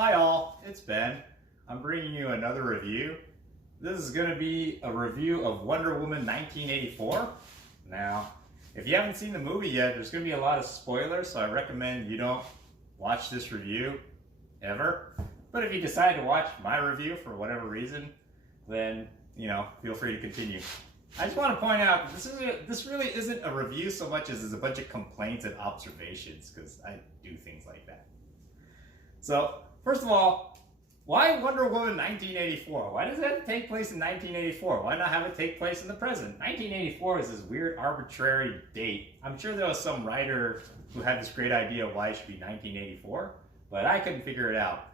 Hi all, it's Ben. I'm bringing you another review. This is going to be a review of Wonder Woman 1984. Now, if you haven't seen the movie yet, there's going to be a lot of spoilers, so I recommend you don't watch this review ever. But if you decide to watch my review for whatever reason, then, feel free to continue. I just want to point out, this really isn't a review so much as it's a bunch of complaints and observations, because I do things like that. So, first of all, why Wonder Woman 1984? Why does it have to take place in 1984? Why not have it take place in the present? 1984 is this weird arbitrary date. I'm sure there was some writer who had this great idea of why it should be 1984, but I couldn't figure it out.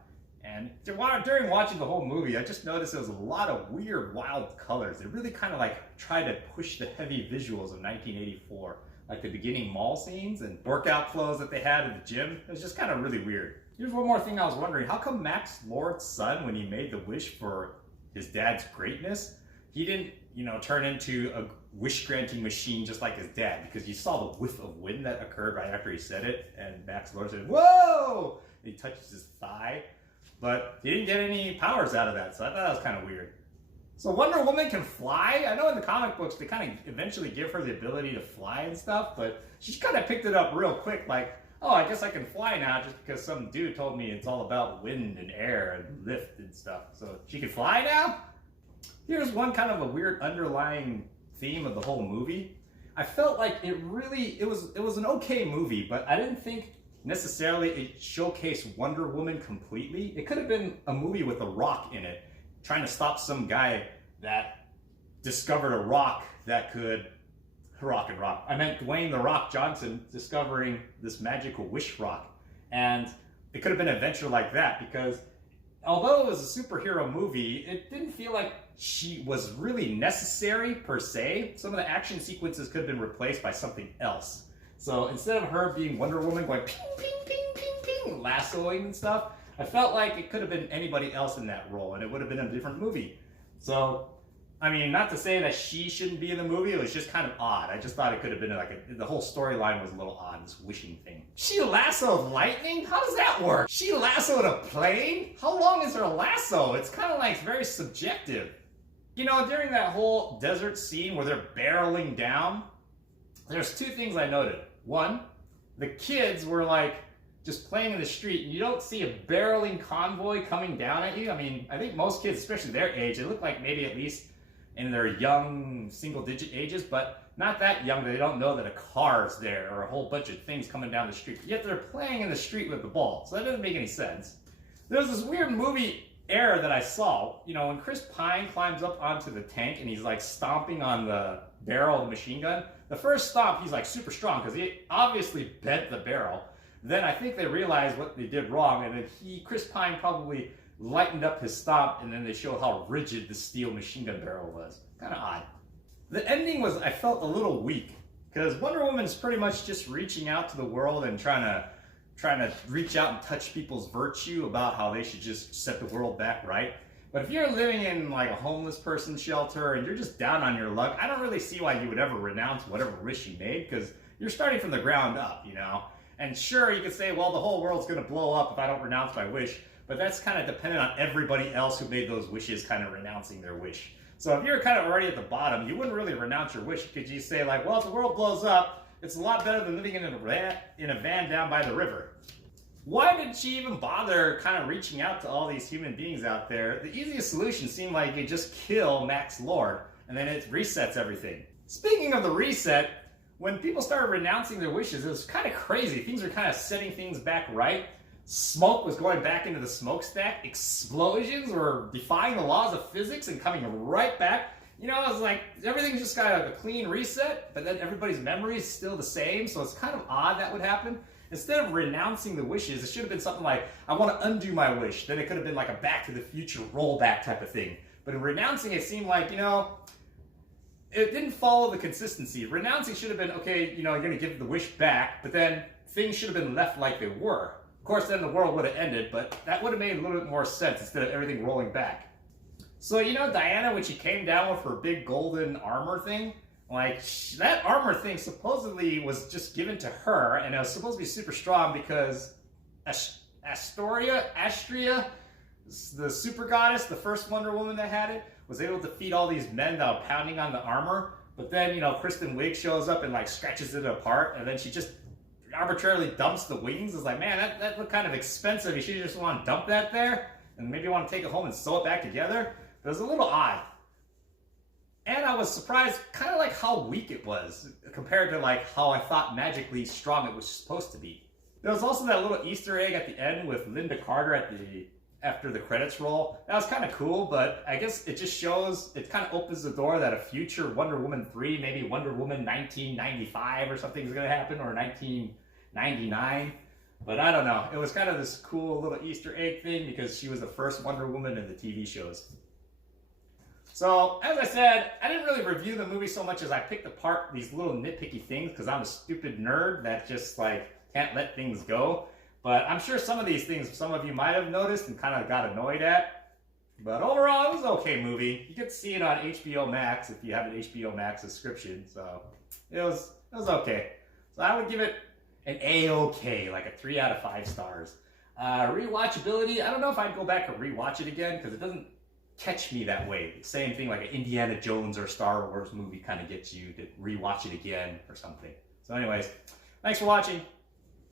And during watching the whole movie, I just noticed there was a lot of weird, wild colors. They really kind of like try to push the heavy visuals of 1984, like the beginning mall scenes and workout clothes that they had in the gym. It was just kind of really weird. Here's one more thing I was wondering. How come Max Lord's son, when he made the wish for his dad's greatness, he didn't, turn into a wish-granting machine just like his dad? Because you saw the whiff of wind that occurred right after he said it, and Max Lord said, "Whoa!" And he touches his thigh. But he didn't get any powers out of that, so I thought that was kind of weird. So Wonder Woman can fly? I know in the comic books they kind of eventually give her the ability to fly and stuff, but she kind of picked it up real quick, like, oh, I guess I can fly now just because some dude told me it's all about wind and air and lift and stuff. So she can fly now? Here's one kind of a weird underlying theme of the whole movie. I felt like it was an okay movie, but I didn't think necessarily it showcased Wonder Woman completely. It could have been a movie with a rock in it, trying to stop some guy that discovered a rock that could I meant Dwayne "The Rock" Johnson discovering this magical wish rock. And it could have been an adventure like that, because although it was a superhero movie, it didn't feel like she was really necessary per se. Some of the action sequences could have been replaced by something else. So instead of her being Wonder Woman going ping, ping, ping, ping, ping, lassoing and stuff, I felt like it could have been anybody else in that role, and it would have been a different movie. So, I mean, not to say that she shouldn't be in the movie, it was just kind of odd. I just thought it could have been the whole storyline was a little odd, this wishing thing. She lassoed lightning? How does that work? She lassoed a plane? How long is her lasso? It's kind of like very subjective. During that whole desert scene where they're barreling down, there's two things I noted. One, the kids were like just playing in the street, and you don't see a barreling convoy coming down at you. I mean, I think most kids, especially their age, they look like maybe at least in their young single-digit ages, but not that young that they don't know that a car's there or a whole bunch of things coming down the street. Yet they're playing in the street with the ball, so that doesn't make any sense. There's this weird movie error that I saw. When Chris Pine climbs up onto the tank and he's like stomping on the barrel of the machine gun, the first stomp he's like super strong because he obviously bent the barrel. Then I think they realized what they did wrong, and then Chris Pine probably lightened up his stomp, and then they show how rigid the steel machine gun barrel was. Kind of odd. The ending was, I felt, a little weak, because Wonder Woman's pretty much just reaching out to the world and trying to reach out and touch people's virtue about how they should just set the world back right. But if you're living in like a homeless person shelter and you're just down on your luck, I don't really see why you would ever renounce whatever wish you made, because you're starting from the ground up, And sure, you could say, well, the whole world's going to blow up if I don't renounce my wish, but that's kind of dependent on everybody else who made those wishes kind of renouncing their wish. So if you're kind of already at the bottom, you wouldn't really renounce your wish, because you say like, well, if the world blows up, it's a lot better than living in a van down by the river. Why did she even bother kind of reaching out to all these human beings out there? The easiest solution seemed like you just kill Max Lord, and then it resets everything. Speaking of the reset, when people started renouncing their wishes, it was kind of crazy. Things were kind of setting things back right. Smoke was going back into the smokestack. Explosions were defying the laws of physics and coming right back. It was like everything just got a clean reset, but then everybody's memory is still the same, so it's kind of odd that would happen. Instead of renouncing the wishes, it should have been something like, I want to undo my wish. Then it could have been like a Back to the Future rollback type of thing. But in renouncing, it seemed like, it didn't follow the consistency. Renouncing should have been, okay, you're going to give the wish back, but then things should have been left like they were. Of course, then the world would have ended, but that would have made a little bit more sense instead of everything rolling back. So, Diana, when she came down with her big golden armor thing, like, that armor thing supposedly was just given to her, and it was supposed to be super strong because Astria, the super goddess, the first Wonder Woman that had it, was able to defeat all these men that were pounding on the armor. But then, you know, Kristen Wiig shows up and like scratches it apart, and then she just arbitrarily dumps the wings. It's like, man, that looked kind of expensive. You should just want to dump that there, and maybe want to take it home and sew it back together. But it was a little odd. And I was surprised, kind of like how weak it was compared to like how I thought magically strong it was supposed to be. There was also that little Easter egg at the end with Linda Carter after the credits roll. That was kind of cool, but I guess it just shows, it kind of opens the door that a future Wonder Woman 3, maybe Wonder Woman 1995 or something is going to happen, or 1999. But I don't know. It was kind of this cool little Easter egg thing because she was the first Wonder Woman in the TV shows. So, as I said, I didn't really review the movie so much as I picked apart these little nitpicky things because I'm a stupid nerd that just like can't let things go. But I'm sure some of these things some of you might have noticed and kind of got annoyed at. But overall, it was an okay movie. You get to see it on HBO Max if you have an HBO Max subscription. So, it was okay. So I would give it an A-okay, like a 3 out of 5 stars. Rewatchability, I don't know if I'd go back and rewatch it again because it doesn't catch me that way. Same thing like an Indiana Jones or Star Wars movie kind of gets you to rewatch it again or something. So anyways, thanks for watching.